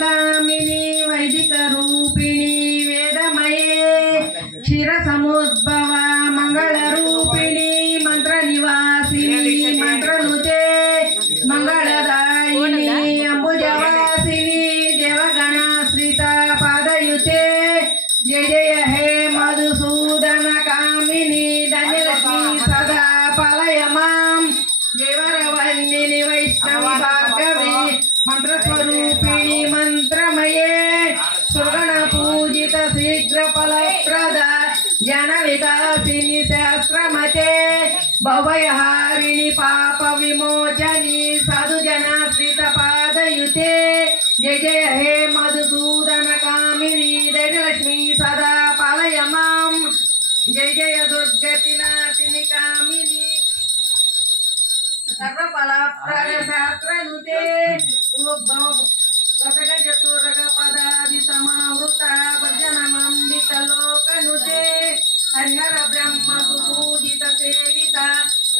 कामिनी वैदिक रूपिणी वेदमये क्षीर समुद्भवा मंगल रूपिणी मंत्र निवासिनी मंत्रनुते मंगलदायिनी अंबुजवासिनी देवगणाश्रिता पादयुते जय जय हे मधुसूदन कामिनी धनलक्ष्मी सदा पालय मां देवरवन्निनि वैष्णवी भार्गवी मंत्रस्वरूपिणी मंत्रमये सुगण पूजित शीघ्र फलप्रदा ज्ञान विकासिनी सहस्रमते भवयहारिणी पाप विमोचनी साधु जनाश्रित पादयुते जय जय हे मधुसूदन कामिनी धनलक्ष्मी सदा पालय मां जय जय दुर्गति नाशिनी कामिनी सर्वफलप्रद शास्त्रनुते गतगजतुर्ग पदादि समावृता भजनमंडितलोकनुते हरिहर ब्रह्म सुपूजित सेविता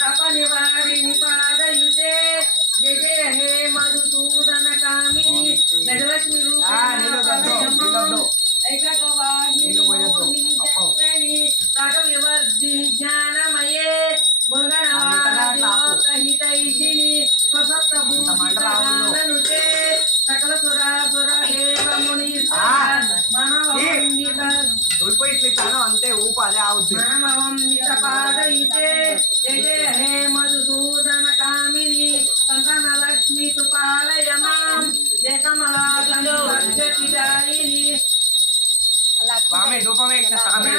तापनिवारिणि पादयुते जय जय हे मधुसूदन कामिनी धनलक्ष्मी रूपिणी ऐकवाहिनी चक्रिणी रागविवर्धिनि ज्ञानमये मुर्गणवादिलोकहितैषिणि स्वसप्तभूषितगाननुते सकल सुरासुर देव मुनि मनवन्दित अंते मनवन्दित पादयुते जय जय हे मधुसूदन कामिनी संतान लक्ष्मी तु पालय मां जय कमला गतिदायिनी स्वामी रूपमे स्वामी